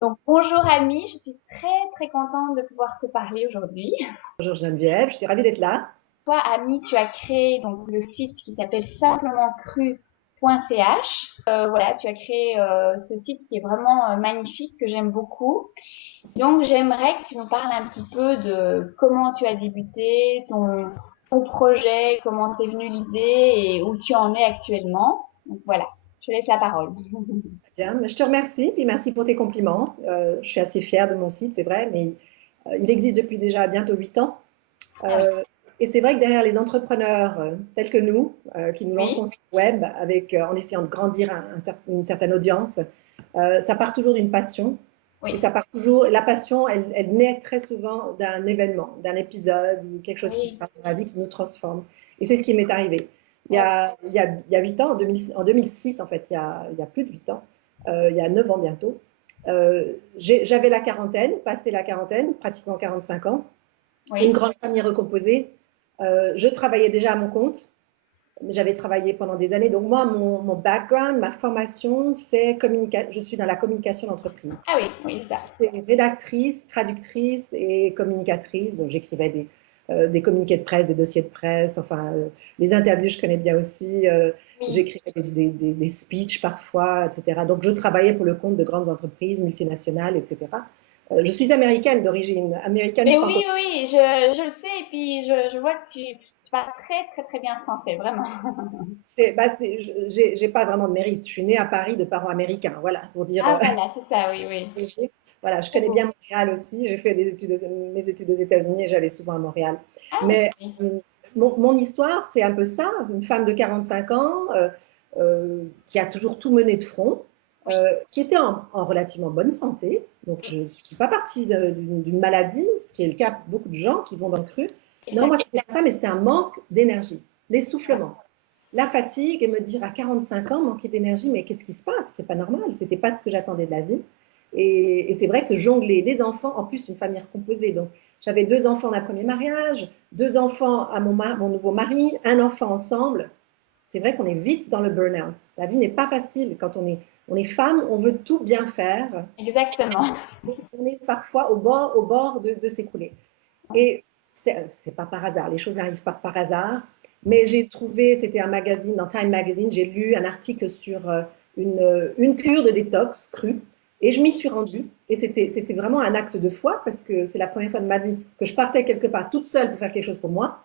Donc, bonjour Ami, je suis très contente de pouvoir te parler aujourd'hui. Bonjour Geneviève, je suis ravie d'être là. Toi, Ami, tu as créé donc le site qui s'appelle simplementcru.ch. Voilà, tu as créé ce site qui est vraiment magnifique, que j'aime beaucoup. Donc, j'aimerais que tu nous parles un petit peu de comment tu as débuté, ton projet, comment t'es venue l'idée et où tu en es actuellement. Donc voilà, je te laisse la parole. Bien, je te remercie, puis merci pour tes compliments. Je suis assez fière de mon site, c'est vrai, mais il existe depuis déjà bientôt 8 ans. Ah oui, Euh, et c'est vrai que derrière les entrepreneurs tels que nous, qui nous oui, lançons sur le web en essayant de grandir une certaine audience, ça part toujours d'une passion. Et oui, ça part toujours, la passion, elle naît très souvent d'un événement, d'un épisode ou quelque chose qui se oui, passe dans la vie qui nous transforme. Et c'est ce qui m'est arrivé. d'accord. Il y a 8 ans, en 2006 en fait, il y a plus de 8 ans, il y a 9 ans bientôt, j'avais la quarantaine, passé la quarantaine, pratiquement 45 ans, une Oui, grande famille recomposée. Je travaillais déjà à mon compte. J'avais travaillé pendant des années. Donc moi, mon background, ma formation, c'est communication. Je suis dans la communication d'entreprise. ah oui, oui, c'est ça. J'étais rédactrice, traductrice et communicatrice. Donc, j'écrivais des communiqués de presse, des dossiers de presse, enfin, les interviews, je connais bien aussi. Oui. J'écrivais des speeches parfois, etc. Donc, je travaillais pour le compte de grandes entreprises multinationales, etc. Je suis américaine d'origine, américaine Mais oui, francophone. oui, je le sais, et puis je vois que tu parles très bien français, vraiment. J'ai pas vraiment de mérite. Je suis née à Paris de parents américains, voilà, pour dire. Ah voilà, c'est ça, oui, oui. Voilà, je C'est connais bien beau. Montréal aussi. J'ai fait mes études aux États-Unis et j'allais souvent à Montréal. Ah Mais oui, mon histoire, c'est un peu ça. Une femme de 45 ans qui a toujours tout mené de front, oui, qui était en relativement bonne santé. Donc, oui, je ne suis pas partie d'une maladie, ce qui est le cas pour beaucoup de gens qui vont dans le cru. Non, moi, exactement. c'était pas ça, mais c'était un manque d'énergie, l'essoufflement, la fatigue et me dire à 45 ans, manquer d'énergie, mais qu'est-ce qui se passe? C'est pas normal. C'était pas ce que j'attendais de la vie. Et c'est vrai que jongler les enfants, en plus une famille recomposée, donc j'avais deux enfants d'un premier mariage, deux enfants à mon nouveau mari, un enfant ensemble. C'est vrai qu'on est vite dans le burn-out. La vie n'est pas facile quand on est femme, on veut tout bien faire. Exactement. On est parfois au bord de s'écrouler. Oui, Et c'est pas par hasard, les choses n'arrivent pas par hasard. Mais j'ai trouvé, c'était un magazine, dans Time Magazine, j'ai lu un article sur une cure de détox crue. Et je m'y suis rendue. Et c'était vraiment un acte de foi parce que c'est la première fois de ma vie que je partais quelque part toute seule pour faire quelque chose pour moi.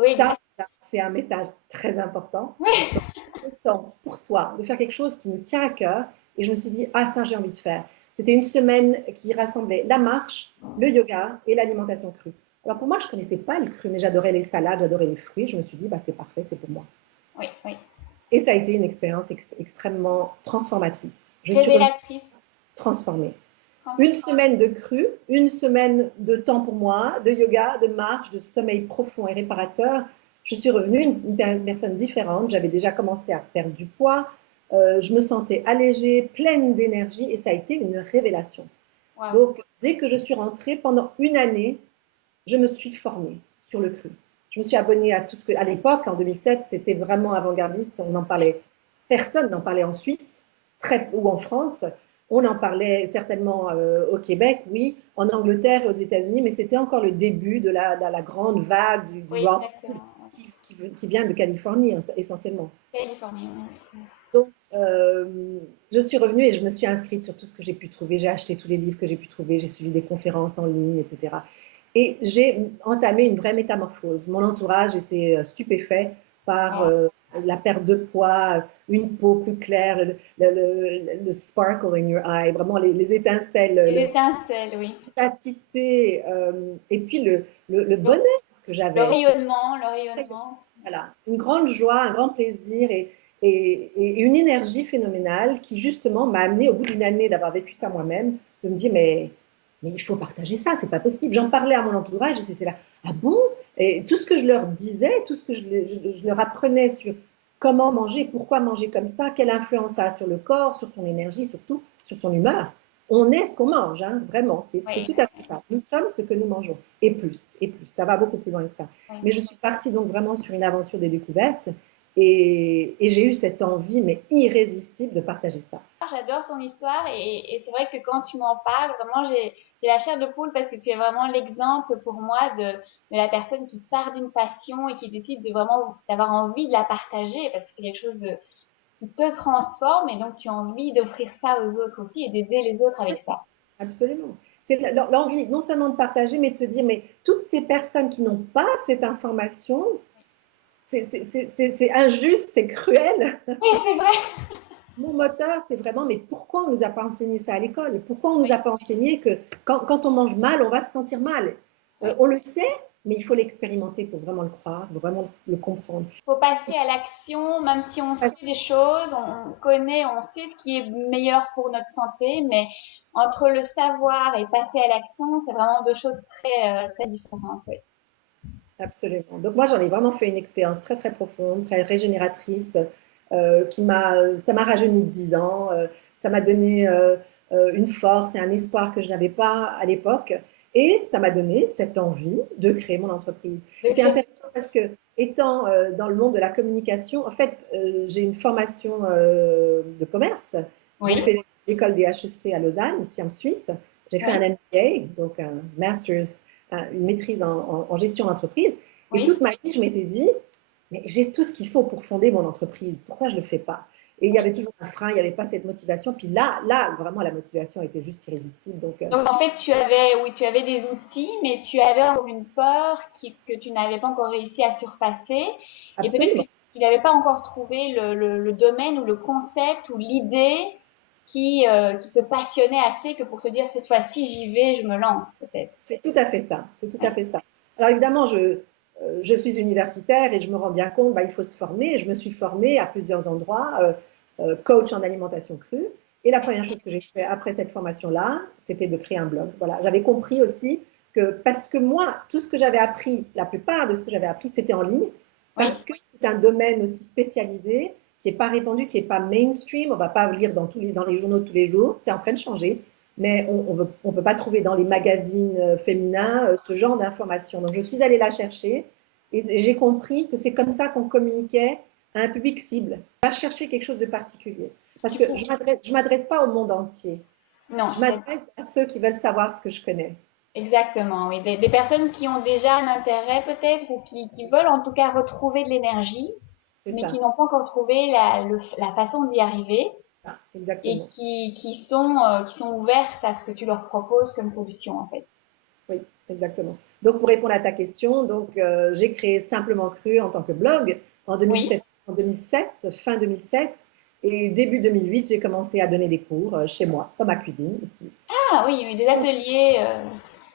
oui, Ça, exact. c'est un message très important. Oui, Donc, le temps pour soi, de faire quelque chose qui nous tient à cœur. Et je me suis dit, ah, ça, j'ai envie de faire. C'était une semaine qui rassemblait la marche, le yoga et l'alimentation crue. Alors pour moi, je ne connaissais pas le cru, mais j'adorais les salades, j'adorais les fruits. Je me suis dit, bah, c'est parfait, c'est pour moi. oui, oui. Et ça a été une expérience extrêmement transformatrice. Je suis revenue Révélatrice. transformée. Trans- Une semaine de cru, une semaine de temps pour moi, de yoga, de marche, de sommeil profond et réparateur. Je suis revenue une personne différente. J'avais déjà commencé à perdre du poids. Je me sentais allégée, pleine d'énergie et ça a été une révélation. Wow. Donc, dès que je suis rentrée, pendant une année, je me suis formée sur le cru. Je me suis abonnée à tout ce que, à l'époque, en 2007, c'était vraiment avant-gardiste. On en Oui, parlait, personne n'en parlait en Suisse ou en France. On en parlait certainement au Québec, oui, en Angleterre et aux États-Unis, mais c'était encore le début de la grande vague du oui, raw food exactement. Oui. qui vient de Californie essentiellement. Californie, oui. Donc, je suis revenue et je me suis inscrite sur tout ce que j'ai pu trouver. J'ai acheté tous les livres que j'ai pu trouver, j'ai suivi des conférences en ligne, etc. Et j'ai entamé une vraie métamorphose. Mon entourage était stupéfait par Wow. la perte de poids, une peau plus claire, le sparkle in your eye, vraiment les étincelles, Les étincelles, oui. vivacité, et puis le Le, bonheur que le j'avais. rayonnement, le rayonnement. Voilà, une grande joie, un grand plaisir et une énergie phénoménale qui justement m'a amené au bout d'une année d'avoir vécu ça moi-même, de me dire mais il faut partager ça, c'est pas possible. J'en parlais à mon entourage et c'était là, ah bon? Et tout ce que je leur disais, tout ce que je leur apprenais sur comment manger, pourquoi manger comme ça, quelle influence ça a sur le corps, sur son énergie, surtout sur son humeur. On est ce qu'on mange, hein, vraiment, c'est Oui, tout à fait ça. Nous sommes ce que nous mangeons, et plus, ça va beaucoup plus loin que ça. oui. Mais je suis partie donc vraiment sur une aventure des découvertes et j'ai eu cette envie, mais irrésistible, de partager ça. J'adore ton histoire et c'est vrai que quand tu m'en parles, vraiment, j'ai la chair de poule parce que tu es vraiment l'exemple pour moi de la personne qui part d'une passion et qui décide de vraiment d'avoir envie de la partager parce que c'est quelque chose qui te transforme et donc tu as envie d'offrir ça aux autres aussi et d'aider les autres avec ça. Absolument. C'est l'envie non seulement de partager, mais de se dire, mais toutes ces personnes qui n'ont pas cette information, c'est injuste, c'est cruel. Oui, c'est vrai. Mon moteur, c'est vraiment, mais pourquoi on ne nous a pas enseigné ça à l'école? Pourquoi on ne nous a pas enseigné que quand on mange mal, on va se sentir mal? On le sait, mais il faut l'expérimenter pour vraiment le croire, pour vraiment le comprendre. Il faut passer à l'action, même si on sait des choses, on connaît, on sait ce qui est meilleur pour notre santé, mais entre le savoir et passer à l'action, c'est vraiment deux choses très différentes. Oui. Absolument. Donc moi, j'en ai vraiment fait une expérience très, très profonde, très régénératrice, ça m'a rajeuni de 10 ans, ça m'a donné une force et un espoir que je n'avais pas à l'époque. Et ça m'a donné cette envie de créer mon entreprise. Et c'est intéressant parce que, étant dans le monde de la communication, en fait, j'ai une formation de commerce. J'ai Oui. fait l'école des HEC à Lausanne, ici en Suisse. J'ai fait un MBA, donc un Master's, une maîtrise en gestion d'entreprise. Et Oui. toute ma vie, je m'étais dit, mais j'ai tout ce qu'il faut pour fonder mon entreprise. Pourquoi je ne le fais pas? Et il y avait toujours un frein, il n'y avait pas cette motivation. Puis là, vraiment, la motivation était juste irrésistible. Donc en fait, tu avais des outils, mais tu avais encore une peur que tu n'avais pas encore réussi à surpasser. Et peut-être que absolument. tu n'avais pas encore trouvé le domaine ou le concept ou l'idée qui te passionnait assez que pour te dire cette fois-ci j'y vais, je me lance peut-être. C'est tout à fait ça. C'est tout à Ouais. fait ça. Alors évidemment, je suis universitaire et je me rends bien compte, bah, il faut se former. Je me suis formée à plusieurs endroits, coach en alimentation crue. Et la première chose que j'ai fait après cette formation-là, c'était de créer un blog. Voilà, j'avais compris aussi que, parce que moi, tout ce que j'avais appris, la plupart de ce que j'avais appris, c'était en ligne, Oui. parce que c'est un domaine aussi spécialisé, qui n'est pas répandu, qui n'est pas mainstream. On ne va pas lire dans les journaux tous les jours. C'est en train de changer, mais on ne peut pas trouver dans les magazines féminins ce genre d'informations. Donc, je suis allée la chercher et j'ai compris que c'est comme ça qu'on communiquait à un public cible, pas chercher quelque chose de particulier. Parce que je ne m'adresse pas au monde entier. Non, Je m'adresse à ceux qui veulent savoir ce que je connais. exactement. Oui, des personnes qui ont déjà un intérêt peut-être ou qui veulent en tout cas retrouver de l'énergie, C'est mais qui ça. n'ont pas encore trouvé la façon d'y arriver. Ah, Et exactement. qui sont ouvertes à ce que tu leur proposes comme solution, en fait. Oui, exactement. Donc, pour répondre à ta question, donc, j'ai créé Simplement Cru en tant que blog en Oui. 2007, fin 2007. Et début 2008, j'ai commencé à donner des cours chez moi, dans ma cuisine ici. Ah oui, oui, des ateliers.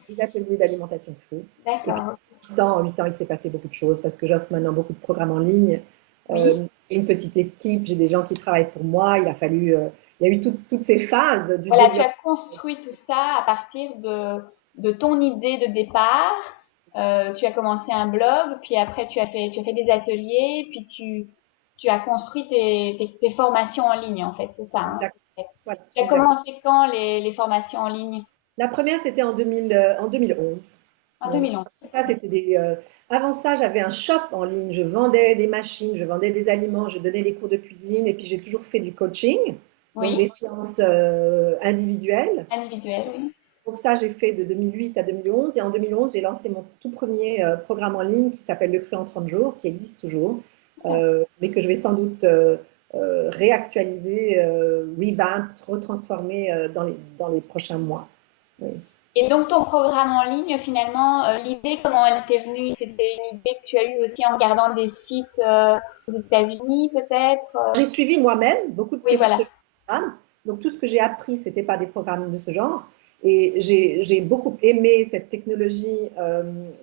Des ateliers d'alimentation crue. Et puis, D'accord. 8 ans, il s'est passé beaucoup de choses parce que j'offre maintenant beaucoup de programmes en ligne. Oui. J'ai une petite équipe, j'ai des gens qui travaillent pour moi. Il y a eu toutes ces phases du Voilà, tu développement. as construit tout ça à partir de ton idée de départ. Tu as commencé un blog, puis après tu as fait des ateliers, puis tu as construit tes formations en ligne, en fait, c'est ça, hein. Exact. Voilà, Tu as exact. commencé quand les formations en ligne? La première, c'était en 2011. En Voilà. 2011. Ça, c'était avant ça, j'avais un shop en ligne. Je vendais des machines, je vendais des aliments, je donnais des cours de cuisine. Et puis, j'ai toujours fait du coaching, donc des Oui. séances individuelles. Individuel, oui. Donc ça, j'ai fait de 2008 à 2011. Et en 2011, j'ai lancé mon tout premier programme en ligne qui s'appelle Le Cru en 30 jours, qui existe toujours, mais que je vais sans doute réactualiser, revamp, retransformer dans les prochains mois. Oui. Et donc ton programme en ligne, finalement, l'idée, comment elle t'est venue? C'était une idée que tu as eue aussi en regardant des sites aux États-Unis, peut-être? J'ai suivi moi-même beaucoup de Oui, voilà. ce programme. Donc tout ce que j'ai appris, c'était pas des programmes de ce genre. Et j'ai beaucoup aimé cette technologie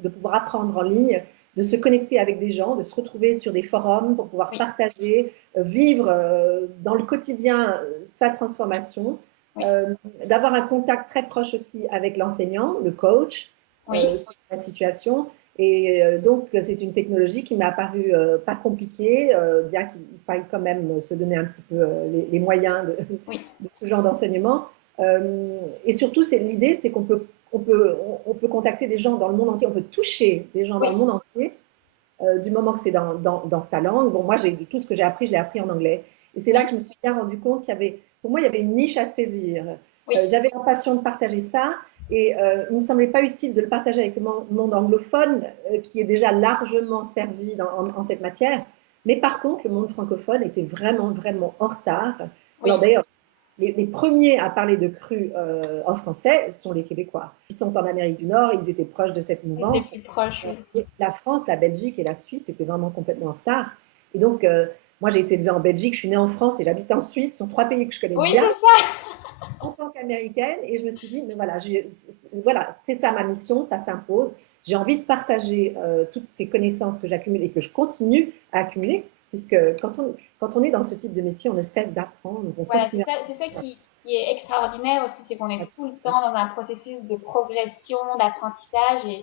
de pouvoir apprendre en ligne, de se connecter avec des gens, de se retrouver sur des forums pour pouvoir Oui, partager, vivre dans le quotidien sa transformation, oui, d'avoir un contact très proche aussi avec l'enseignant, le coach, oui, sur la situation. Et donc, c'est une technologie qui m'a apparu pas compliquée, bien qu'il faille quand même se donner un petit peu les moyens oui, de ce genre d'enseignement. Et surtout, l'idée, c'est on peut contacter des gens dans le monde entier, on peut toucher des gens dans le oui, monde entier, du moment que c'est dans sa langue. Bon, moi, tout ce que j'ai appris, je l'ai appris en anglais. Et c'est là oui, que je me suis bien rendu compte qu'il y avait pour moi, il y avait une niche à saisir. Oui, J'avais la passion de partager ça et il ne me semblait pas utile de le partager avec le monde anglophone qui est déjà largement servi en cette matière. Mais par contre, le monde francophone était vraiment, vraiment en retard. Alors oui, d'ailleurs, les premiers à parler de cru en français sont les Québécois. Ils sont en Amérique du Nord, ils étaient proches de cette c'était mouvance. plus proche, oui. Et la France, la Belgique et la Suisse étaient vraiment complètement en retard. Et donc, moi, j'ai été élevée en Belgique, je suis née en France et j'habite en Suisse. Ce sont trois pays que je connais Oui, bien c'est ça. en tant qu'américaine. Et je me suis dit, mais voilà, voilà c'est ça ma mission, ça s'impose. J'ai envie de partager toutes ces connaissances que j'accumule et que je continue à accumuler, puisque quand on est dans ce type de métier, on ne cesse d'apprendre, on Voilà, continue à c'est ça apprendre. qui est extraordinaire aussi, c'est qu'on est tout le temps dans un processus de progression, d'apprentissage et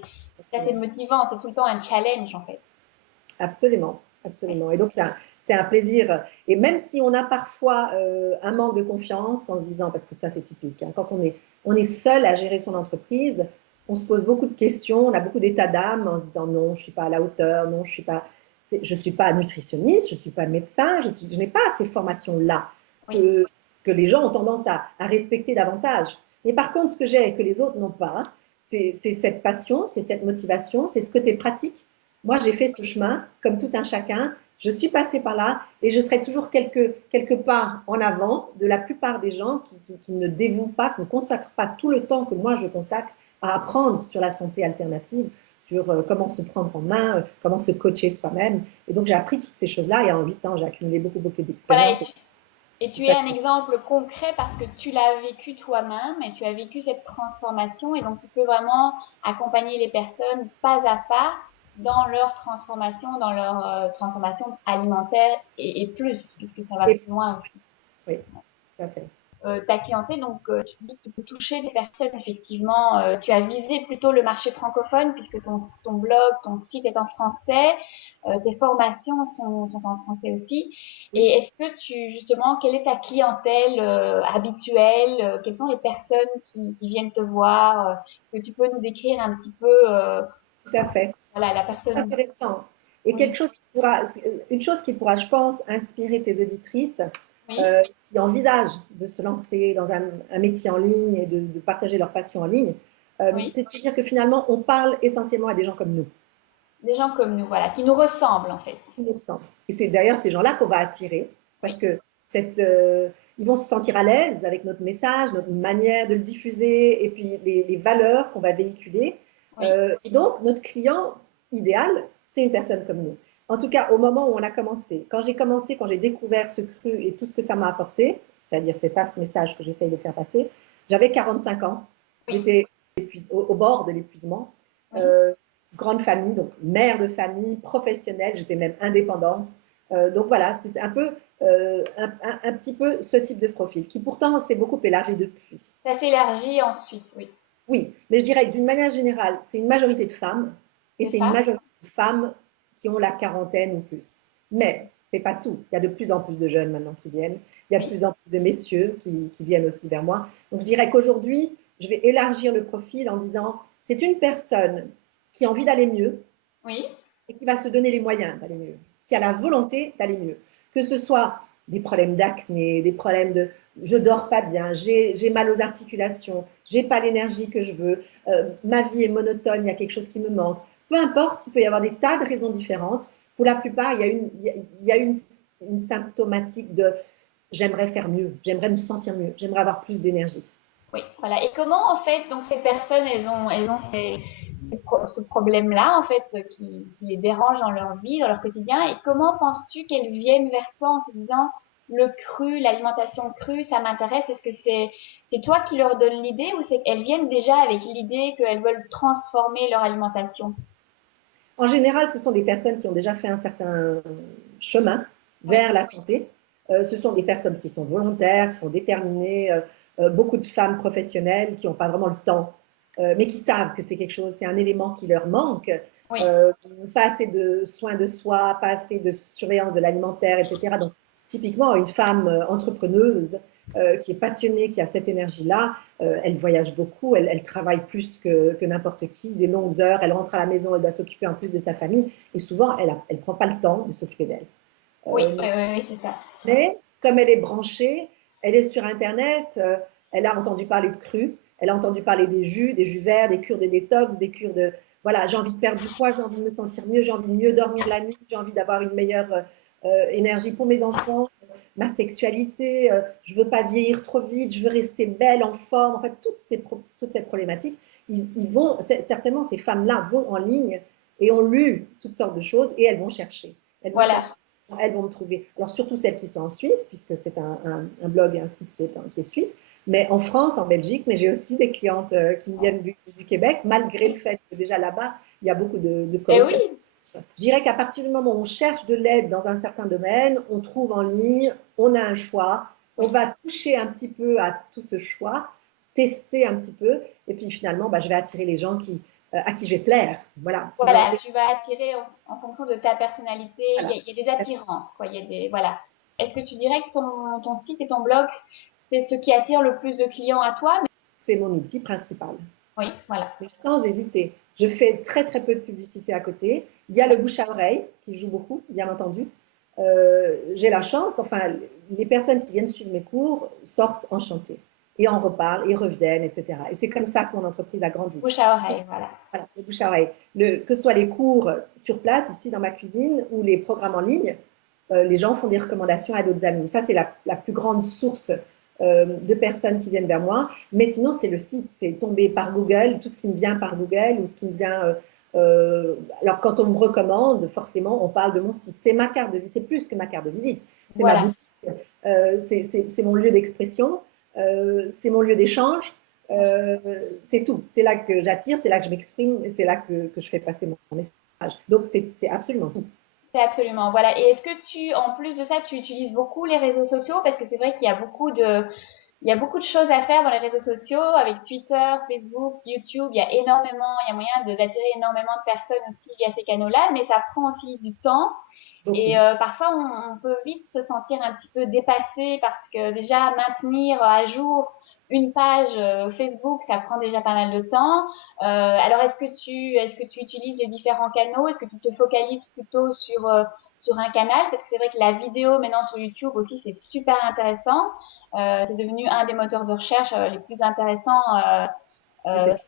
ça c'est motivant, c'est tout le temps un challenge en fait. Absolument, Oui, absolument. Et donc, c'est un plaisir. Et même si on a parfois un manque de confiance en se disant, parce que ça, c'est typique, hein, quand on est seul à gérer son entreprise, on se pose beaucoup de questions, on a beaucoup d'états d'âme en se disant, non, je ne suis pas à la hauteur, non, je suis pas nutritionniste, je ne suis pas médecin, je n'ai pas ces formations-là oui, que, que les gens ont tendance à respecter davantage. Mais par contre, ce que j'ai et que les autres n'ont pas, c'est cette passion, c'est cette motivation, c'est ce côté pratique. Moi, j'ai fait ce chemin, comme tout un chacun. Je suis passée par là et je serai toujours quelque part en avant de la plupart des gens qui ne dévouent pas, qui ne consacrent pas tout le temps que moi je consacre à apprendre sur la santé alternative, sur comment se prendre en main, comment se coacher soi-même. Et donc, j'ai appris toutes ces choses-là et en 8 ans, j'ai accumulé beaucoup, beaucoup voilà, d'expérience. et C'est tu es ça. un exemple concret parce que tu l'as vécu toi-même et tu as vécu cette transformation et donc tu peux vraiment accompagner les personnes pas à pas dans leur transformation, dans leur transformation alimentaire et plus, puisque ça va Et plus loin aussi. oui, tout à fait. Ta clientèle, donc tu dis que tu peux toucher des personnes, effectivement, tu as visé plutôt le marché francophone puisque ton blog, ton site est en français, tes formations sont en français aussi. Et Oui. est-ce que justement, quelle est ta clientèle habituelle? Quelles sont les personnes qui viennent te voir? Que tu peux nous décrire un petit peu, Tout à fait. voilà, la C'est personne. intéressant. Et Oui, une chose qui pourra, je pense, inspirer tes auditrices oui, qui envisagent de se lancer dans un métier en ligne et de partager leur passion en ligne, oui. c'est de se dire que finalement, on parle essentiellement à des gens comme nous, Des gens comme nous, voilà, qui nous ressemblent en fait. qui nous ressemblent. Et c'est d'ailleurs ces gens-là qu'on va attirer parce Oui, que ils vont se sentir à l'aise avec notre message, notre manière de le diffuser et puis les valeurs qu'on va véhiculer. oui, Et donc, notre client idéal, c'est une personne comme nous. En tout cas, au moment où on a commencé, quand j'ai découvert ce cru et tout ce que ça m'a apporté, c'est-à-dire c'est ça ce message que j'essaye de faire passer, j'avais 45 ans, oui, j'étais au bord de l'épuisement, oui. euh, grande famille, donc mère de famille, professionnelle, j'étais même indépendante. Donc voilà, c'est un peu un petit peu ce type de profil, qui pourtant s'est beaucoup élargi depuis. Ça s'élargit ensuite, oui. Oui, mais je dirais que d'une manière générale, c'est une majorité de femmes, et Des c'est une femmes? majorité de femmes qui ont la quarantaine ou plus. Mais c'est pas tout. Il y a de plus en plus de jeunes maintenant qui viennent. Il y a de Oui, plus en plus de messieurs qui viennent aussi vers moi. Donc je dirais qu'aujourd'hui, je vais élargir le profil en disant, c'est une personne qui a envie d'aller mieux, oui, et qui va se donner les moyens d'aller mieux, qui a la volonté d'aller mieux. Que ce soit des problèmes d'acné, des problèmes de je dors pas bien, j'ai mal aux articulations, j'ai pas l'énergie que je veux, ma vie est monotone, il y a quelque chose qui me manque. Peu importe, il peut y avoir des tas de raisons différentes. Pour la plupart, il y a une symptomatique de j'aimerais faire mieux, j'aimerais me sentir mieux, j'aimerais avoir plus d'énergie. oui, voilà. Et comment, en fait, donc ces personnes, elles ont ce problème-là, en fait, qui les dérange dans leur vie, dans leur quotidien, et comment penses-tu qu'elles viennent vers toi en se disant, le cru, l'alimentation crue, ça m'intéresse, est-ce que c'est toi qui leur donnes l'idée ou c'est qu'elles viennent déjà avec l'idée qu'elles veulent transformer leur alimentation? En général, ce sont des personnes qui ont déjà fait un certain chemin Oui, vers la santé. Ce sont des personnes qui sont volontaires, qui sont déterminées, beaucoup de femmes professionnelles qui n'ont pas vraiment le temps, mais qui savent que c'est quelque chose, c'est un élément qui leur manque. oui, Euh, Pas assez de soins de soi, pas assez de surveillance de l'alimentaire, etc. Donc, typiquement, une femme entrepreneuse qui est passionnée, qui a cette énergie-là, elle voyage beaucoup, elle travaille plus que n'importe qui, des longues heures, elle rentre à la maison, elle doit s'occuper en plus de sa famille, et souvent, elle ne prend pas le temps de s'occuper d'elle. oui, Euh, oui, oui, oui, c'est ça. mais comme elle est branchée, Elle est sur Internet, elle a entendu parler de cru, elle a entendu parler des jus verts, des cures de détox, des cures de… Voilà, j'ai envie de perdre du poids, j'ai envie de me sentir mieux, j'ai envie de mieux dormir la nuit, j'ai envie d'avoir une meilleure énergie pour mes enfants, ma sexualité, je veux pas vieillir trop vite, je veux rester belle, en forme. En fait, toutes ces problématiques, certainement, ces femmes-là vont en ligne et ont lu toutes sortes de choses et elles vont chercher. Elles vont Voilà. chercher, elles vont me trouver. Alors, surtout celles qui sont en Suisse, puisque c'est un blog et un site qui est suisse, mais en France, en Belgique, mais j'ai aussi des clientes qui me viennent du Québec, malgré le fait que déjà là-bas, il y a beaucoup de Et coachs. oui, Je dirais qu'à partir du moment où on cherche de l'aide dans un certain domaine, on trouve en ligne, on a un choix, on va toucher un petit peu à tout ce choix, tester un petit peu, et puis finalement, bah, je vais attirer les gens à qui je vais plaire. Voilà, qui vont… voilà, tu vas attirer en fonction de ta personnalité. Voilà. Il y a des attirances, quoi. Il y a des, voilà. Est-ce que tu dirais que ton site et ton blog, c'est ce qui attire le plus de clients à toi? C'est mon outil principal. Oui, voilà. Mais sans hésiter. Je fais très très peu de publicité à côté. Il y a le bouche à oreille qui joue beaucoup, bien entendu. J'ai la chance, enfin, les personnes qui viennent suivre mes cours sortent enchantées et en reparlent et reviennent, etc. Et c'est comme ça que mon entreprise a grandi. Bouche à oreille, voilà. Voilà, le bouche à oreille. Que ce soit les cours sur place, ici dans ma cuisine, ou les programmes en ligne, les gens font des recommandations à d'autres amis. Ça, c'est la plus grande source de personnes qui viennent vers moi. Mais sinon, c'est le site, c'est tomber par Google, tout ce qui me vient par Google ou ce qui me vient. Alors, quand on me recommande, forcément, on parle de mon site. C'est ma carte de visite, c'est plus que ma carte de visite. C'est ma Voilà. boutique, c'est mon lieu d'expression, c'est mon lieu d'échange. C'est tout. C'est là que j'attire, c'est là que je m'exprime, et c'est là que je fais passer mon message. Donc, c'est absolument tout. C'est absolument, voilà. Et est-ce que en plus de ça, tu utilises beaucoup les réseaux sociaux? Parce que c'est vrai qu'il y a il y a beaucoup de choses à faire dans les réseaux sociaux, avec Twitter, Facebook, YouTube. Il y a moyen d'attirer énormément de personnes aussi via ces canaux-là, mais ça prend aussi du temps. Beaucoup. Et parfois, on peut vite se sentir un petit peu dépassé parce que déjà maintenir à jour une page Facebook, ça prend déjà pas mal de temps. Alors, est-ce que tu utilises les différents canaux? Est-ce que tu te focalises plutôt sur un canal? Parce que c'est vrai que la vidéo maintenant sur YouTube aussi, c'est super intéressant. C'est devenu un des moteurs de recherche les plus intéressants.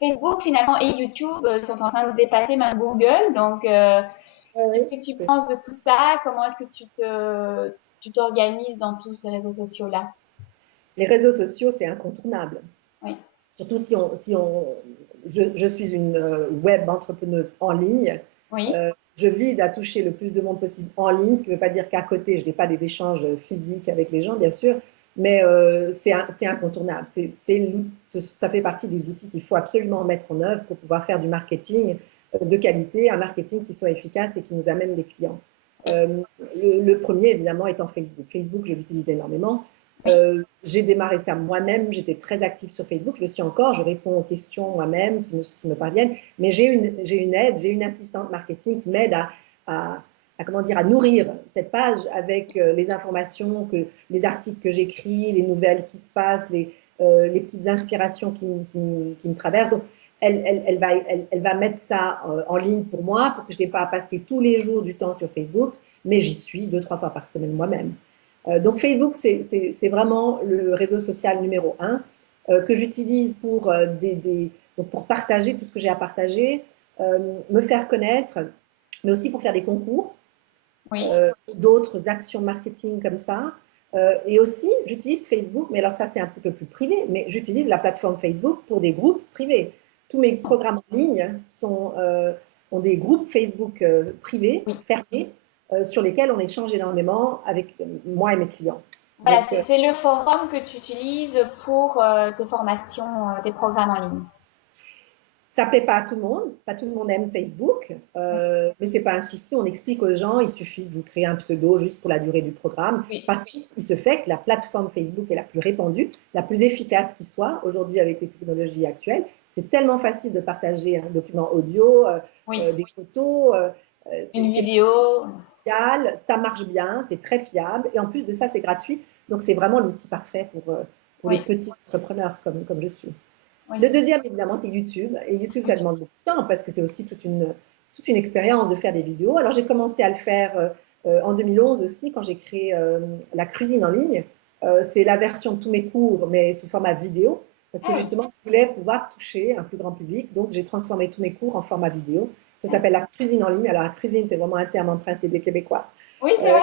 Facebook finalement et YouTube sont en train de dépasser même Google. Donc, Oui, qu'est-ce que tu penses de tout ça? Comment est-ce que tu t'organises dans tous ces réseaux sociaux-là? les réseaux sociaux, c'est incontournable. Oui, Surtout je suis une web entrepreneuse en ligne. oui, Je vise à toucher le plus de monde possible en ligne, ce qui ne veut pas dire qu'à côté, je n'ai pas des échanges physiques avec les gens, bien sûr, mais c'est incontournable. Ça fait partie des outils qu'il faut absolument mettre en œuvre pour pouvoir faire du marketing de qualité, un marketing qui soit efficace et qui nous amène des clients. Le premier, évidemment, étant Facebook. Facebook, je l'utilise énormément. oui. J'ai démarré ça moi-même, j'étais très active sur Facebook, je le suis encore, je réponds aux questions moi-même qui me parviennent, mais j'ai une aide, j'ai une assistante marketing qui m'aide comment dire, à nourrir cette page avec les informations, les articles que j'écris, les nouvelles qui se passent, les petites inspirations qui me traversent. Donc, elle va mettre ça en ligne pour moi, pour que je n'ai pas à passer tous les jours du temps sur Facebook, mais j'y suis 2-3 fois par semaine moi-même. Donc Facebook, c'est vraiment le réseau social numéro un que j'utilise donc pour partager tout ce que j'ai à partager, me faire connaître, mais aussi pour faire des concours, Oui. d'autres actions marketing comme ça. Et aussi, j'utilise Facebook, mais alors ça c'est un petit peu plus privé, mais j'utilise la plateforme Facebook pour des groupes privés. Tous mes programmes en ligne ont des groupes Facebook privés, fermés, sur lesquels on échange énormément avec moi et mes clients. Voilà, Donc, c'est le forum que tu utilises pour tes formations, tes programmes en ligne. ça ne plaît pas à tout le monde, pas tout le monde aime Facebook, mais ce n'est pas un souci, on explique aux gens, il suffit de vous créer un pseudo juste pour la durée du programme, Oui. parce qu'il se fait que la plateforme Facebook est la plus répandue, la plus efficace qui soit, aujourd'hui avec les technologies actuelles. C'est tellement facile de partager un document audio, des photos, une vidéo. ça marche bien, c'est très fiable, et en plus de ça, c'est gratuit, donc c'est vraiment l'outil parfait pour les petits entrepreneurs comme je suis. Oui. Le deuxième, évidemment, c'est YouTube. Et YouTube, ça demande beaucoup de temps parce que c'est aussi toute une expérience de faire des vidéos. Alors, j'ai commencé à le faire en 2011 aussi, quand j'ai créé la cuisine en ligne. C'est la version de tous mes cours, mais sous format vidéo, parce que Ah oui, justement, je voulais pouvoir toucher un plus grand public. Donc, j'ai transformé tous mes cours en format vidéo. Ça s'appelle la cuisine en ligne. Alors, la cuisine, c'est vraiment un terme emprunté des Québécois. oui, c'est Euh, vrai.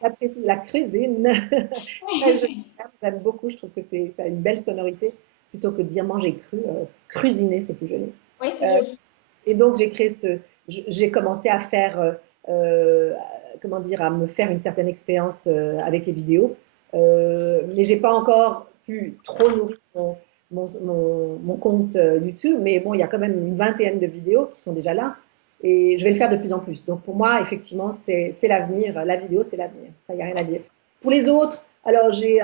J'apprécie la cuisine. Très joli Oui. terme, j'aime beaucoup. Je trouve que ça a une belle sonorité plutôt que de dire manger cru. Cuisiner, c'est plus joli. Oui, c'est Euh, joli. et donc, j'ai commencé à faire, euh, comment dire, à me faire une certaine expérience avec les vidéos. Mais j'ai pas encore pu trop nourrir mon compte YouTube. Mais bon, il y a quand même une vingtaine de vidéos qui sont déjà là. Et je vais le faire de plus en plus. Donc, pour moi, effectivement, c'est l'avenir. La vidéo, c'est l'avenir. Ça, il n'y a rien à dire. Pour les autres, alors j'ai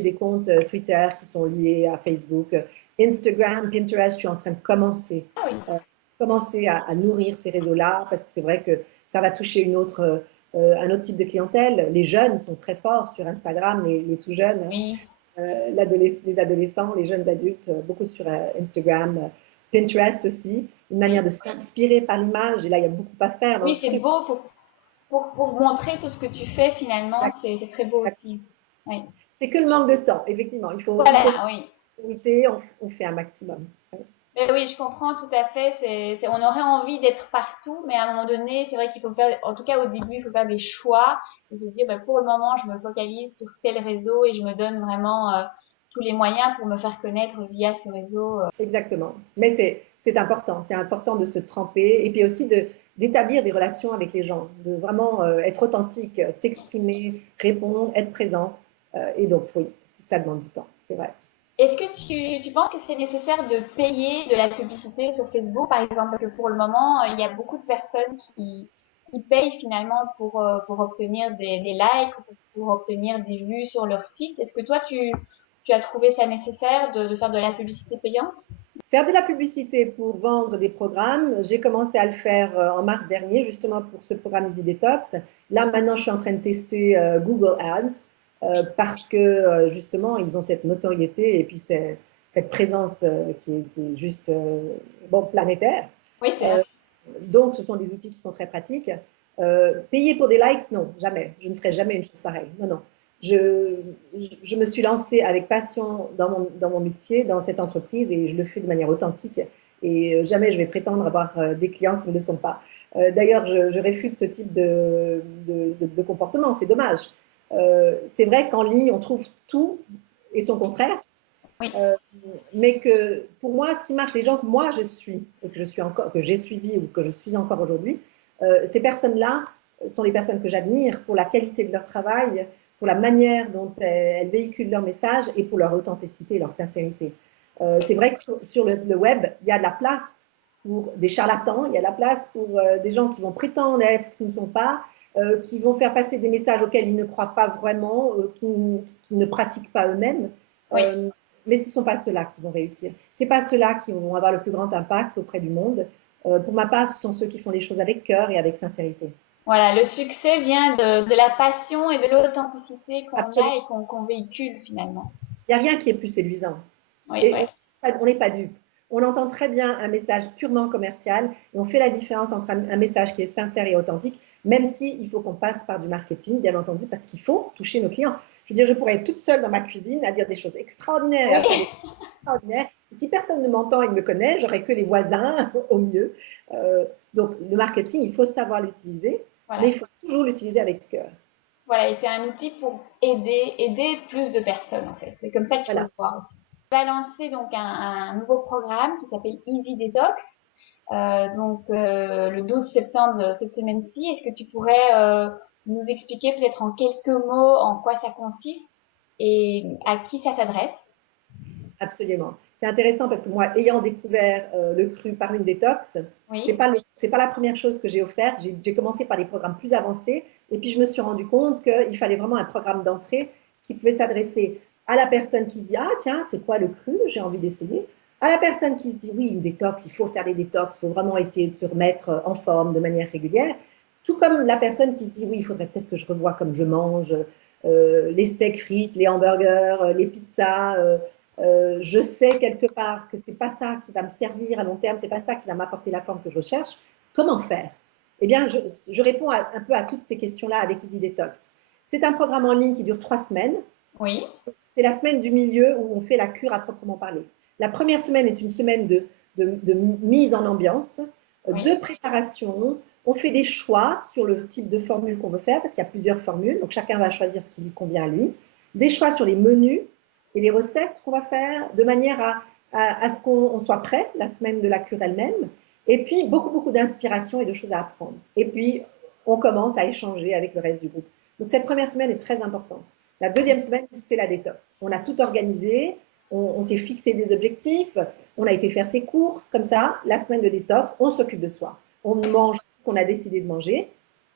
des comptes Twitter qui sont liés à Facebook, Instagram, Pinterest. Je suis en train de Ah oui. commencer à nourrir ces réseaux-là, parce que c'est vrai que ça va toucher un autre type de clientèle. Les jeunes sont très forts sur Instagram, les tout jeunes, hein. Oui. Les adolescents, les jeunes adultes, beaucoup sur Instagram, Pinterest aussi, une manière Oui. de s'inspirer par l'image. Et là, il y a beaucoup à faire. Oui, Donc, c'est beau pour montrer tout ce que tu fais finalement, exact, c'est très beau exact. aussi. Oui. C'est que le manque de temps, effectivement. Il faut Voilà, oui. on fait un maximum. Mais oui, je comprends tout à fait. On aurait envie d'être partout, mais à un moment donné, c'est vrai qu'il faut faire, en tout cas au début, il faut faire des choix et se dire, bah, pour le moment, je me focalise sur tel réseau et je me donne vraiment tous les moyens pour me faire connaître via ce réseau. Exactement. Mais c'est important. C'est important de se tremper et puis aussi d'établir des relations avec les gens, de vraiment être authentique, s'exprimer, répondre, être présent. Et donc, oui, ça demande du temps, c'est vrai. Est-ce que tu penses que c'est nécessaire de payer de la publicité sur Facebook, par exemple, parce que pour le moment, il y a beaucoup de personnes qui payent finalement pour obtenir des likes ou pour obtenir des vues sur leur site. Est-ce que toi, tu as trouvé ça nécessaire de faire de la publicité payante? Faire de la publicité pour vendre des programmes, j'ai commencé à le faire en mars dernier, justement pour ce programme Easy Detox. Là, maintenant, je suis en train de tester Google Ads parce que justement, ils ont cette notoriété et puis cette présence qui est juste bon, planétaire. Oui, c'est Euh, vrai. donc, ce sont des outils qui sont très pratiques. Payer pour des likes, non, jamais. Je ne ferai jamais une chose pareille. Non, non. Je, je me suis lancée avec passion dans mon métier, dans cette entreprise, et je le fais de manière authentique. Et jamais je vais prétendre avoir des clients qui ne le sont pas. D'ailleurs, je réfute ce type de comportement. C'est dommage. C'est vrai qu'en ligne, on trouve tout et son contraire. Oui, Euh, mais que pour moi, ce qui marche, les gens que moi je suis et que je suis encore, que j'ai suivi ou que je suis encore aujourd'hui, ces personnes-là sont les personnes que j'admire pour la qualité de leur travail, pour la manière dont elles véhiculent leur message et pour leur authenticité et leur sincérité. C'est vrai que sur le web, il y a de la place pour des charlatans, il y a de la place pour des gens qui vont prétendre être ce qu'ils ne sont pas, qui vont faire passer des messages auxquels ils ne croient pas vraiment, qui ne pratiquent pas eux-mêmes. oui. Mais ce ne sont pas ceux-là qui vont réussir. Ce n'est pas ceux-là qui vont avoir le plus grand impact auprès du monde. Pour ma part, ce sont ceux qui font les choses avec cœur et avec sincérité. Voilà, le succès vient de la passion et de l'authenticité qu'on a Absolument. et qu'on véhicule finalement. Il n'y a rien qui est plus séduisant. Oui, Et oui. on n'est pas dupe. On entend très bien un message purement commercial et on fait la différence entre un message qui est sincère et authentique, même s'il faut qu'on passe par du marketing, bien entendu, parce qu'il faut toucher nos clients. Je veux dire, je pourrais être toute seule dans ma cuisine à dire des choses extraordinaires et Oui, à faire des choses extraordinaires. Et si personne ne m'entend et ne me connaît, j'aurais que les voisins au mieux. Euh, donc, le marketing, il faut savoir l'utiliser, mais voilà. il faut toujours l'utiliser avec cœur. Voilà, et c'est un outil pour aider plus de personnes en fait. C'est comme ça qu'il faut Voilà. le voir aussi. On va lancer donc un nouveau programme qui s'appelle Easy Detox, le 12 septembre de cette semaine-ci. Est-ce que tu pourrais nous expliquer peut-être en quelques mots en quoi ça consiste et à qui ça s'adresse? Absolument. C'est intéressant parce que moi, ayant découvert le cru par une détox, Oui, c'est pas la première chose que j'ai offerte. J'ai commencé par des programmes plus avancés et puis je me suis rendu compte qu'il fallait vraiment un programme d'entrée qui pouvait s'adresser à la personne qui se dit ah tiens c'est quoi le cru, j'ai envie d'essayer, à la personne qui se dit oui une détox, il faut faire des détox, il faut vraiment essayer de se remettre en forme de manière régulière, tout comme la personne qui se dit oui il faudrait peut-être que je revoie comme je mange les steaks frites, les hamburgers, les pizzas. Je sais quelque part que c'est pas ça qui va me servir à long terme, c'est pas ça qui va m'apporter la forme que je recherche. Comment faire? Eh bien, je réponds un peu à toutes ces questions-là avec Easy Detox. C'est un programme en ligne qui dure 3 semaines. Oui, C'est la semaine du milieu où on fait la cure à proprement parler. La première semaine est une semaine de mise en ambiance, de oui. préparation. On fait des choix sur le type de formule qu'on veut faire, parce qu'il y a plusieurs formules, donc chacun va choisir ce qui lui convient à lui. Des choix sur les menus et les recettes qu'on va faire, de manière à ce qu'on soit prêt la semaine de la cure elle-même. Et puis, beaucoup, beaucoup d'inspiration et de choses à apprendre. Et puis, on commence à échanger avec le reste du groupe. Donc, cette première semaine est très importante. La deuxième semaine, c'est la détox. On a tout organisé, on s'est fixé des objectifs, on a été faire ses courses, comme ça, la semaine de détox, on s'occupe de soi. On mange ce qu'on a décidé de manger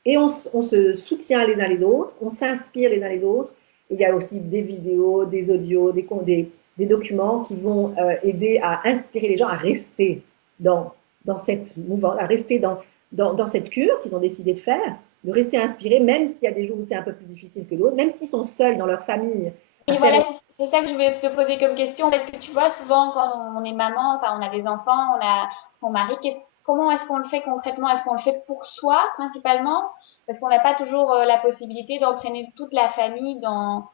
et on se soutient les uns les autres, on s'inspire les uns les autres. Il y a aussi des vidéos, des audios, des documents qui vont aider à inspirer les gens à rester dans cette mouvance, à rester dans cette cure qu'ils ont décidé de faire, de rester inspirés, même s'il y a des jours où c'est un peu plus difficile que d'autres, même s'ils sont seuls dans leur famille à Et faire. voilà, c'est ça que je voulais te poser comme question, parce que tu vois, souvent quand on est maman, enfin on a des enfants, on a son mari, comment est-ce qu'on le fait concrètement? Est-ce qu'on le fait pour soi principalement? Parce qu'on n'a pas toujours la possibilité d'entraîner toute la famille dans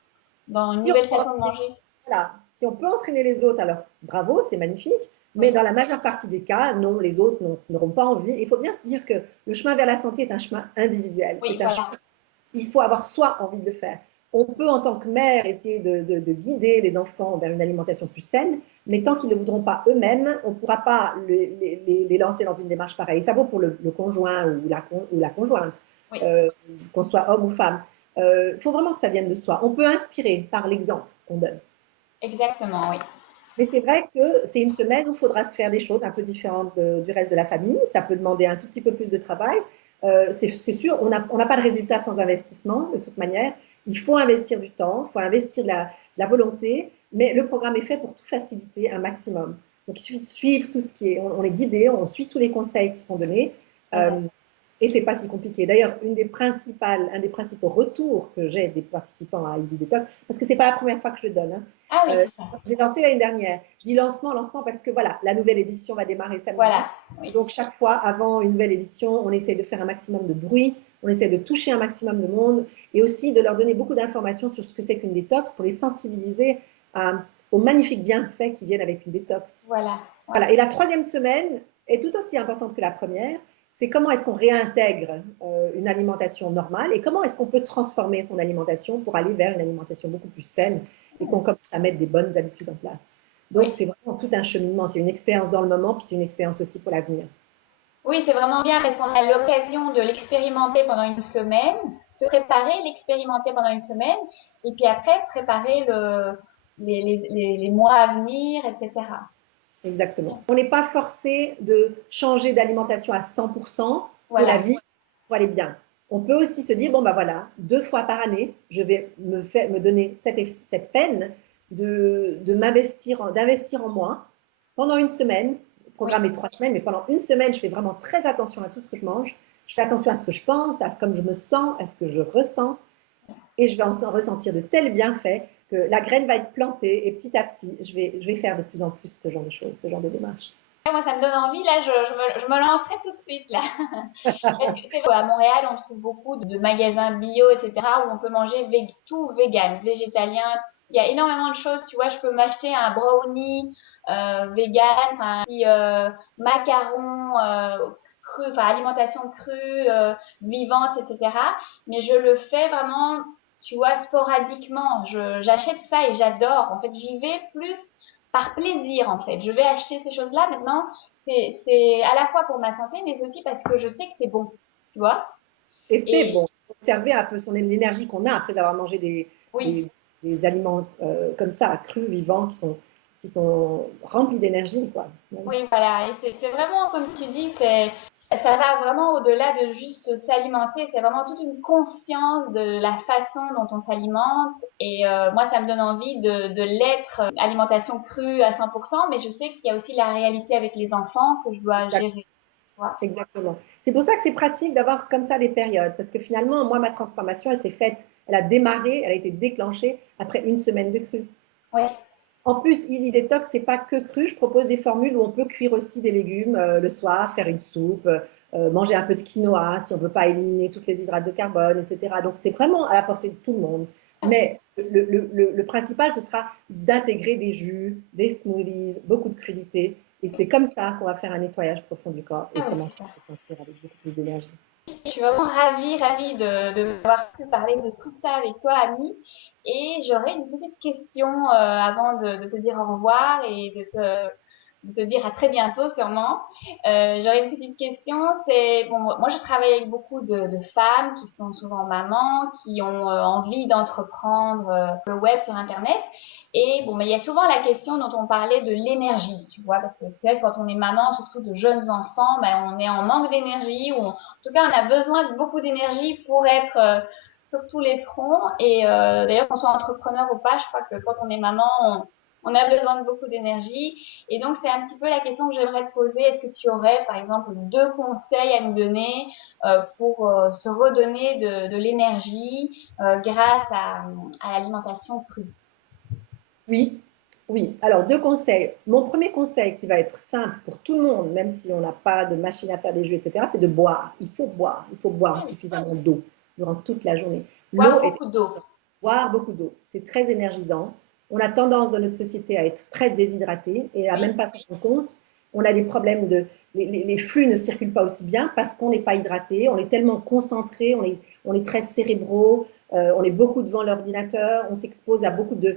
une Si on nouvelle peut façon de entraîner, manger. voilà, si on peut entraîner les autres, alors bravo, c'est magnifique. Mais Oui, dans la majeure partie des cas, non, les autres n'auront pas envie. Il faut bien se dire que le chemin vers la santé est un chemin individuel. oui, C'est un chemin, voilà. il faut avoir soi envie de le faire. On peut, en tant que mère, essayer de guider les enfants vers une alimentation plus saine, mais tant qu'ils ne le voudront pas eux-mêmes, on ne pourra pas les lancer dans une démarche pareille. Ça vaut pour le conjoint ou la conjointe, Oui, euh, qu'on soit homme ou femme. Il faut vraiment que ça vienne de soi. On peut inspirer par l'exemple qu'on donne. exactement, oui. Mais c'est vrai que c'est une semaine où il faudra se faire des choses un peu différentes du reste de la famille. Ça peut demander un tout petit peu plus de travail. C'est sûr, on n'a pas de résultat sans investissement, de toute manière. Il faut investir du temps, il faut investir de la volonté, mais le programme est fait pour tout faciliter un maximum. Donc il suffit de suivre tout ce qui est, on est guidé, on suit tous les conseils qui sont donnés. C'est vrai. Et c'est pas si compliqué. D'ailleurs, un des principaux retours que j'ai des participants à Easy Detox, parce que c'est pas la première fois que je le donne, hein. Ah oui, Euh, c'est ça. j'ai lancé l'année dernière. Je dis lancement parce que voilà, la nouvelle édition va démarrer samedi. Voilà, oui. Donc chaque fois, avant une nouvelle édition, on essaie de faire un maximum de bruit, on essaie de toucher un maximum de monde et aussi de leur donner beaucoup d'informations sur ce que c'est qu'une détox pour les sensibiliser aux magnifiques bienfaits qui viennent avec une détox. Voilà, ouais. Voilà. Et la troisième semaine est tout aussi importante que la première. C'est comment est-ce qu'on réintègre une alimentation normale et comment est-ce qu'on peut transformer son alimentation pour aller vers une alimentation beaucoup plus saine et qu'on commence à mettre des bonnes habitudes en place. Donc, Oui. c'est vraiment tout un cheminement. C'est une expérience dans le moment, puis c'est une expérience aussi pour l'avenir. Oui, c'est vraiment bien parce qu'on a l'occasion de l'expérimenter pendant une semaine, se préparer, l'expérimenter pendant une semaine, et puis après préparer les mois à venir, etc. Exactement. On n'est pas forcé de changer d'alimentation à 100% pour la Voilà. vie, pour aller bien. On peut aussi se dire, bon, ben voilà, 2 fois par année, je vais me donner cette peine d'investir en moi pendant une semaine. Le Oui, programme est 3 semaines, mais pendant une semaine, je fais vraiment très attention à tout ce que je mange. Je fais attention à ce que je pense, à comme je me sens, à ce que je ressens et je vais en ressentir de tels bienfaits que la graine va être plantée et petit à petit, je vais faire de plus en plus ce genre de choses, ce genre de démarches. moi ça me donne envie, là je me lancerai tout de suite là. Parce que c'est vrai, à Montréal on trouve beaucoup de magasins bio, etc. où on peut manger tout vegan, végétalien. Il y a énormément de choses, tu vois, je peux m'acheter un brownie vegan, un petit macaron cru, enfin alimentation crue, vivante, etc. Mais je le fais vraiment, tu vois, sporadiquement. J'achète ça et j'adore. En fait, j'y vais plus par plaisir, en fait. Je vais acheter ces choses-là maintenant. C'est à la fois pour ma santé, mais aussi parce que je sais que c'est bon, tu vois. Et c'est Et bon, observer un peu l'énergie qu'on a après avoir mangé oui, des, des aliments comme ça, crus, vivants, qui sont remplis d'énergie, quoi. oui, voilà. Et c'est vraiment, comme tu dis, ça va vraiment au-delà de juste s'alimenter. C'est vraiment toute une conscience de la façon dont on s'alimente. Et moi, ça me donne envie de l'être, alimentation crue à 100%. Mais je sais qu'il y a aussi la réalité avec les enfants que je dois Exact- gérer. Tu vois. Exactement. C'est pour ça que c'est pratique d'avoir comme ça des périodes, parce que finalement, moi, ma transformation, elle s'est faite, elle a démarré, elle a été déclenchée après une semaine de cru. Ouais, En plus, Easy Detox, c'est pas que cru. Je propose des formules où on peut cuire aussi des légumes le soir, faire une soupe, manger un peu de quinoa si on veut pas éliminer toutes les hydrates de carbone, etc. Donc, c'est vraiment à la portée de tout le monde. Mais le principal, ce sera d'intégrer des jus, des smoothies, beaucoup de crudités. Et c'est comme ça qu'on va faire un nettoyage profond du corps et Ah oui, commencer super. à se sentir avec beaucoup plus d'énergie. Je suis vraiment ravie de avoir pu parler de tout ça avec toi, Ami. Et j'aurais une petite question avant de te dire au revoir et de te dire à très bientôt sûrement. J'aurais une petite question, c'est bon, moi je travaille avec beaucoup de femmes qui sont souvent mamans, qui ont envie d'entreprendre le web sur Internet. Et bon, mais il y a souvent la question dont on parlait de l'énergie, tu vois, parce que c'est vrai que quand on est maman, surtout de jeunes enfants, ben on est en manque d'énergie, ou en tout cas on a besoin de beaucoup d'énergie pour être sur tous les fronts. Et d'ailleurs, qu'on soit entrepreneur ou pas, je crois que quand on est maman, on a besoin de beaucoup d'énergie. Et donc, c'est un petit peu la question que j'aimerais te poser. Est-ce que tu aurais, par exemple, 2 conseils à nous donner pour se redonner de l'énergie grâce à l'alimentation crue? Oui, oui. Alors, deux conseils. Mon premier conseil qui va être simple pour tout le monde, même si on n'a pas de machine à faire des jus, etc., c'est de boire. Il faut boire. Il faut boire Ah oui, suffisamment d'eau durant toute la journée. boire L'eau est beaucoup d'eau. boire beaucoup d'eau. C'est très énergisant. On a tendance dans notre société à être très déshydraté et à même Oui, pas s'en rendre compte. On a des problèmes de. Les flux ne circulent pas aussi bien parce qu'on n'est pas hydraté. On est tellement concentré, on est très cérébraux, on est beaucoup devant l'ordinateur, on s'expose à beaucoup de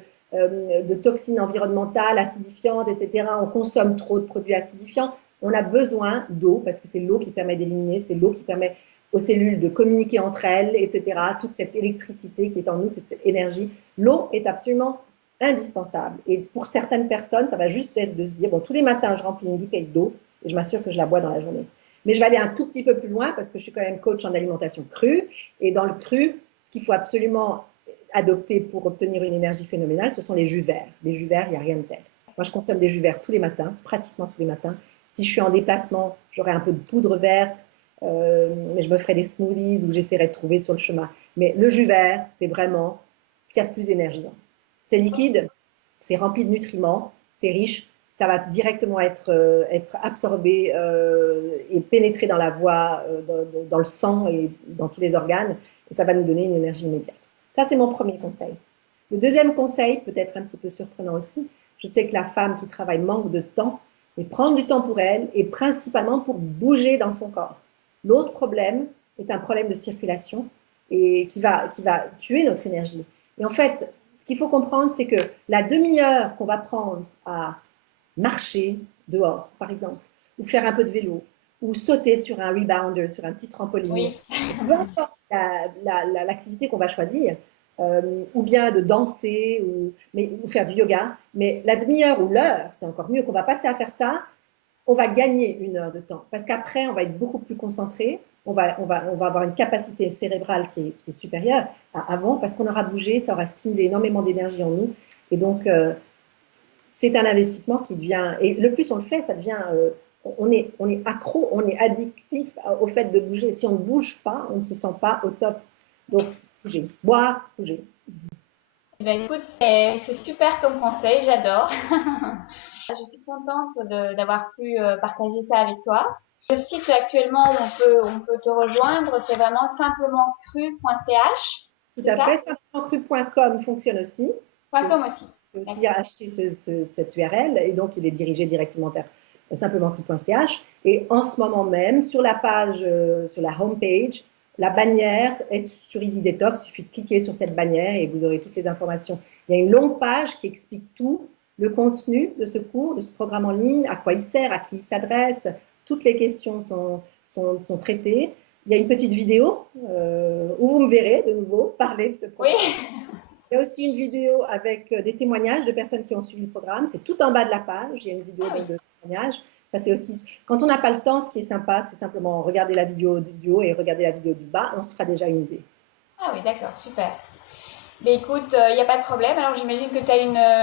toxines environnementales, acidifiantes, etc. On consomme trop de produits acidifiants. On a besoin d'eau parce que c'est l'eau qui permet d'éliminer, c'est l'eau qui permet aux cellules de communiquer entre elles, etc. Toute cette électricité qui est en nous, toute cette énergie. L'eau est absolument indispensable. Et pour certaines personnes, ça va juste être de se dire, bon, tous les matins, je remplis une bouteille d'eau et je m'assure que je la bois dans la journée. Mais je vais aller un tout petit peu plus loin parce que je suis quand même coach en alimentation crue. Et dans le cru, ce qu'il faut absolument adopter pour obtenir une énergie phénoménale, ce sont les jus verts. Les jus verts, il n'y a rien de tel. Moi, je consomme des jus verts tous les matins, pratiquement tous les matins. Si je suis en déplacement, j'aurai un peu de poudre verte, mais je me ferai des smoothies ou j'essaierai de trouver sur le chemin. Mais le jus vert, c'est vraiment ce qu'il y a de plus énergisant. C'est liquide, c'est rempli de nutriments, c'est riche, ça va directement être absorbé et pénétrer dans la voie, dans le sang et dans tous les organes, et ça va nous donner une énergie immédiate. Ça, c'est mon premier conseil. Le deuxième conseil, peut-être un petit peu surprenant aussi, je sais que la femme qui travaille manque de temps, mais prendre du temps pour elle et principalement pour bouger dans son corps. L'autre problème est un problème de circulation et qui va tuer notre énergie. Et en fait, ce qu'il faut comprendre, c'est que la demi-heure qu'on va prendre à marcher dehors, par exemple, ou faire un peu de vélo, ou sauter sur un rebounder, sur un petit trampoline, oui. peu importe l'activité qu'on va choisir, ou bien de danser, ou faire du yoga, mais la demi-heure ou l'heure, c'est encore mieux qu'on va passer à faire ça, on va gagner une heure de temps. Parce qu'après, on va être beaucoup plus concentré, on va avoir une capacité cérébrale qui est supérieure à avant, parce qu'on aura bougé, ça aura stimulé énormément d'énergie en nous. Et donc, c'est un investissement qui devient, et le plus on le fait, ça devient, on est accro, on est addictif au fait de bouger. Si on ne bouge pas, on ne se sent pas au top. Donc, bouger, boire, bouger. Eh ben, écoute, c'est super comme conseil, j'adore. Je suis contente d'avoir pu partager ça avec toi. Le site actuellement où on peut te rejoindre, c'est vraiment simplementcru.ch, Tout c'est à ça? fait. Simplementcru.com fonctionne aussi. .com aussi. J'ai aussi D'accord. acheté cette URL et donc il est dirigé directement vers simplementcru.ch. Et en ce moment même, sur la page, sur la homepage, la bannière est sur Easy Detox. Il suffit de cliquer sur cette bannière et vous aurez toutes les informations. Il y a une longue page qui explique tout, le contenu de ce cours, de ce programme en ligne, à quoi il sert, à qui il s'adresse. Toutes les questions sont traitées. Il y a une petite vidéo où vous me verrez de nouveau parler de ce Oui. programme. Il y a aussi une vidéo avec des témoignages de personnes qui ont suivi le programme. C'est tout en bas de la page. Il y a une vidéo Ah oui. donc, de témoignages. Ça, c'est aussi. Quand on n'a pas le temps, ce qui est sympa, c'est simplement regarder la vidéo du haut et regarder la vidéo du bas. On se fera déjà une idée. Ah oui, d'accord, super. Mais écoute, il n'y a pas de problème. Alors j'imagine que tu as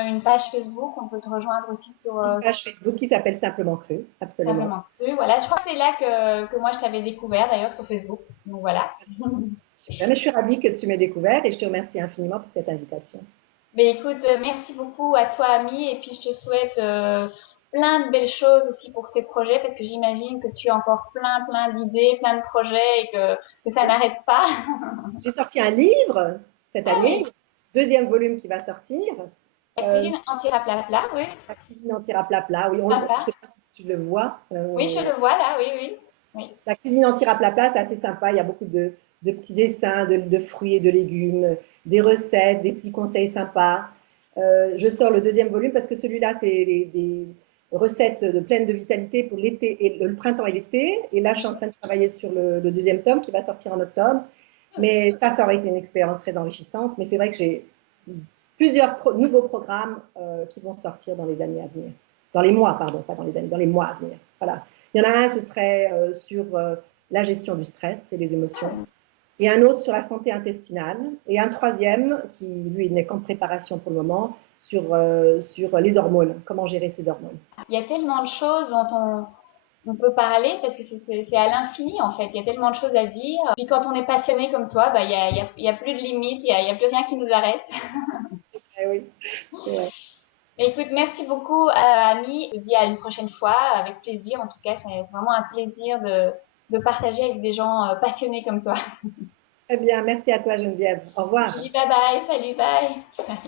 une page Facebook, on peut te rejoindre aussi Une sur page Facebook qui s'appelle Simplement Cru, absolument. Simplement Cru. Voilà, je crois que c'est là que moi je t'avais découvert d'ailleurs sur Facebook. Donc voilà. Super. Mais je suis ravie que tu m'aies découvert et je te remercie infiniment pour cette invitation. Mais écoute, merci beaucoup à toi, Ami, et puis je te souhaite plein de belles choses aussi pour tes projets, parce que j'imagine que tu as encore plein d'idées, plein de projets, et que ça n'arrête pas. J'ai sorti un livre cette Ah année. oui, deuxième volume qui va sortir. La Euh, cuisine anti-raplat-plat, oui, la cuisine en tir à plat plat. Oui, je ne sympa. sais pas si tu le vois. Oui, je le vois là, oui, oui. Oui. La cuisine en tir à plat plat, c'est assez sympa. Il y a beaucoup de petits dessins, de fruits et de légumes, des recettes, des petits conseils sympas. Je sors le deuxième volume parce que celui-là, c'est des recettes pleines de vitalité pour l'été et le printemps et l'été. Et là, je suis en train de travailler sur le deuxième tome qui va sortir en octobre. Mais ça aurait été une expérience très enrichissante. Mais c'est vrai que j'ai plusieurs nouveaux programmes qui vont sortir dans les années à venir. Dans les mois, pardon, pas dans les années, dans les mois à venir. Voilà. Il y en a un, ce serait sur la gestion du stress et des émotions. Et un autre sur la santé intestinale. Et un troisième, qui lui n'est qu'en préparation pour le moment, sur les hormones, comment gérer ces hormones. Il y a tellement de choses dont on peut parler parce que c'est à l'infini en fait. Il y a tellement de choses à dire. Puis quand on est passionné comme toi, bah, il y a plus de limites, il y a plus rien qui nous arrête. C'est vrai, oui, c'est vrai. Écoute, merci beaucoup, Annie. Je te dis à une prochaine fois, avec plaisir. En tout cas, c'est vraiment un plaisir de partager avec des gens passionnés comme toi. Très bien, merci à toi Geneviève. Au revoir. Bye bye, salut, bye.